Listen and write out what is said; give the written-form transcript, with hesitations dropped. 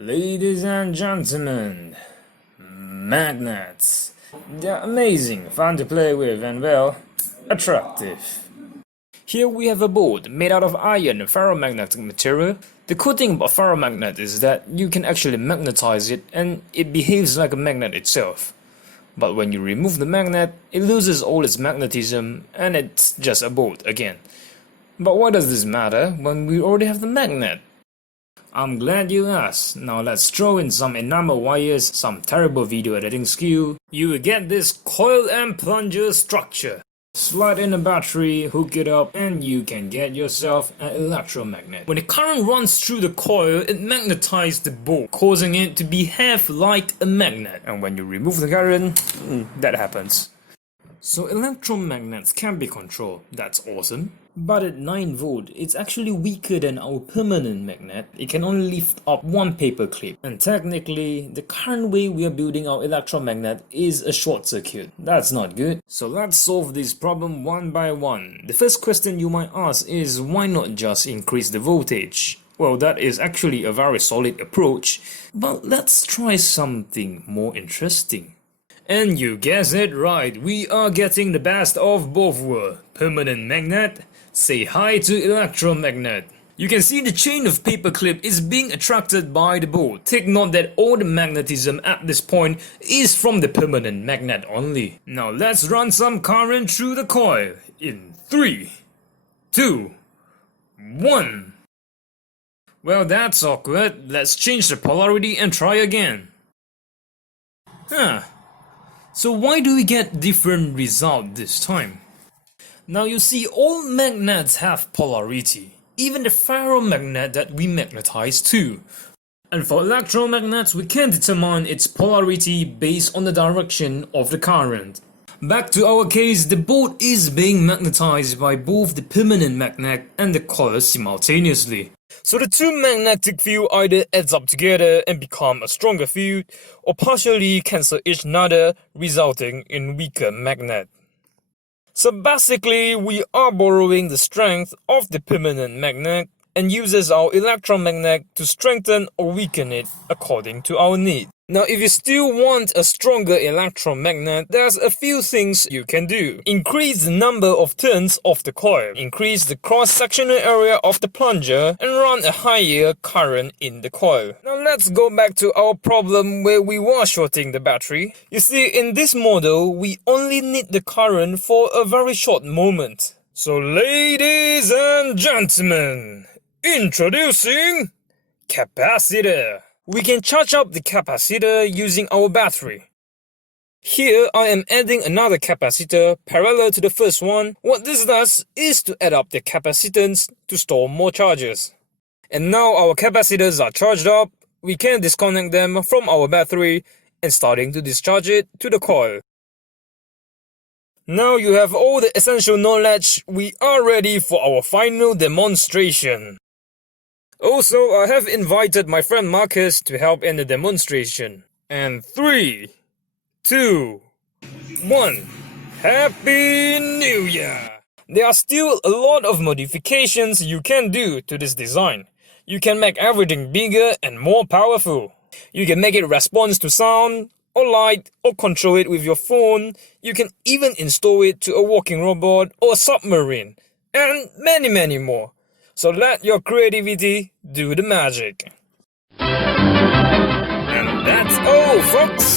Ladies and gentlemen, magnets. They're amazing, fun to play with and well, attractive. Here we have a board made out of iron and ferromagnetic material. The cool thing about ferromagnet is that you can actually magnetize it and it behaves like a magnet itself. But when you remove the magnet, it loses all its magnetism and it's just a board again. But why does this matter when we already have the magnet? I'm glad you asked. Now let's throw in some enamel wires, some terrible video editing skill. You will get this coil and plunger structure. Slide in a battery, hook it up, and you can get yourself an electromagnet. When the current runs through the coil, it magnetizes the board, causing it to behave like a magnet. And when you remove the current, that happens. So electromagnets can be controlled, that's awesome. But at 9 volt, it's actually weaker than our permanent magnet. It can only lift up one paper clip. And technically, the current way we are building our electromagnet is a short circuit. That's not good. So let's solve this problem one by one. The first question you might ask is why not just increase the voltage? Well, that is actually a very solid approach. But let's try something more interesting. And you guessed it right, we are getting the best of both worlds. Permanent magnet, say hi to electromagnet. You can see the chain of paperclip is being attracted by the board. Take note that all the magnetism at this point is from the permanent magnet only. Now let's run some current through the coil in 3, 2, 1. Well, that's awkward. Let's change the polarity and try again. So why do we get different result this time? Now you see, all magnets have polarity, even the ferromagnet that we magnetize too. And for electromagnets, we can determine its polarity based on the direction of the current. Back to our case, the board is being magnetized by both the permanent magnet and the coil simultaneously. So the two magnetic field either adds up together and become a stronger field, or partially cancel each other, resulting in weaker magnet. So basically, we are borrowing the strength of the permanent magnet and uses our electromagnet to strengthen or weaken it according to our need. Now, if you still want a stronger electromagnet, there's a few things you can do. Increase the number of turns of the coil, increase the cross-sectional area of the plunger, and run a higher current in the coil. Now let's go back to our problem where we were shorting the battery. You see, in this model, we only need the current for a very short moment. So ladies and gentlemen, introducing capacitor. We can charge up the capacitor using our battery. Here I am adding another capacitor parallel to the first one. What this does is to add up the capacitance to store more charges. And now our capacitors are charged up, we can disconnect them from our battery and starting to discharge it to the coil. Now you have all the essential knowledge, we are ready for our final demonstration. Also, I have invited my friend Marcus to help in the demonstration. And 3, 2, 1. Happy New Year! There are still a lot of modifications you can do to this design. You can make everything bigger and more powerful. You can make it respond to sound, or light, or control it with your phone. You can even install it to a walking robot or a submarine. And many more. So let your creativity do the magic. And that's all, folks!